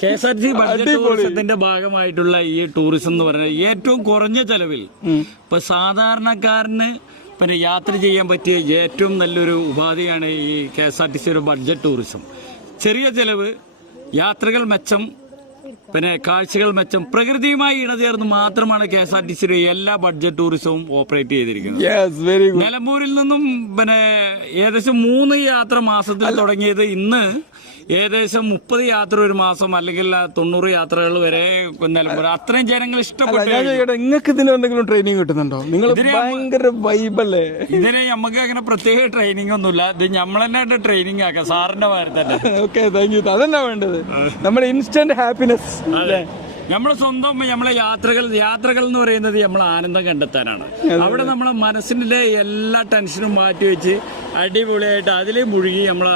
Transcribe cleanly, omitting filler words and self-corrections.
KSRTC budget ടൂറിസത്തിന്റെ ഭാഗമായിട്ടുള്ള ഈ ടൂറിസം എന്ന് പറയുന്നത് ഏറ്റവും കുറഞ്ഞ ചെലവിൽ ഇപ്പൊ സാധാരണക്കാരന് പിന്നെ യാത്ര ചെയ്യാൻ പറ്റിയ ഏറ്റവും നല്ലൊരു ഉപാധിയാണ് ഈ KSRTC ഒരു ബഡ്ജറ്റ് ടൂറിസം. ചെറിയ ചെലവ്, യാത്രകൾ മെച്ചം, പിന്നെ കാഴ്ചകൾ മെച്ചം, പ്രകൃതിയുമായി ഇണചേർന്ന് മാത്രമാണ് KSRTC എല്ലാ ബഡ്ജറ്റ് ടൂറിസവും ഓപ്പറേറ്റ് ചെയ്തിരിക്കുന്നത്. നിലമ്പൂരിൽ നിന്നും പിന്നെ ഏകദേശം 3 യാത്ര മാസത്തിൽ തുടങ്ങിയത് ഇന്ന് ഏകദേശം 30 യാത്ര ഒരു മാസം, അല്ലെങ്കിൽ 90 യാത്രകൾ വരെ നിലമ്പൂർ അത്രയും ജനങ്ങൾ ഇഷ്ടപ്പെട്ടു. നിങ്ങൾക്ക് ഇതിന് എന്തെങ്കിലും ട്രെയിനിങ് കിട്ടുന്നുണ്ടോ? നിങ്ങൾ ഭയങ്കര വൈബല്ലേ? ഇതിന് നമുക്ക് അങ്ങനെ പ്രത്യേക ട്രെയിനിങ് ഒന്നുമില്ല. ഇത് നമ്മൾ തന്നെ ട്രെയിനിങ് ആക്കാം സാറിന്റെ ഭാഗത്ത് തന്നെ. Okay, thank you. അതന്നെ വേണ്ടത്, നമ്മുടെ ഇൻസ്റ്റന്റ് ഹാപ്പിനെസ്. നമ്മളെ സ്വന്തം നമ്മളെ യാത്രകൾ എന്ന് പറയുന്നത് നമ്മളെ ആനന്ദം കണ്ടെത്താനാണ്. അവിടെ നമ്മളെ മനസ്സിലെ എല്ലാ ടെൻഷനും മാറ്റി വെച്ച് അടിപൊളിയായിട്ട് അതിൽ മുഴുകി നമ്മൾ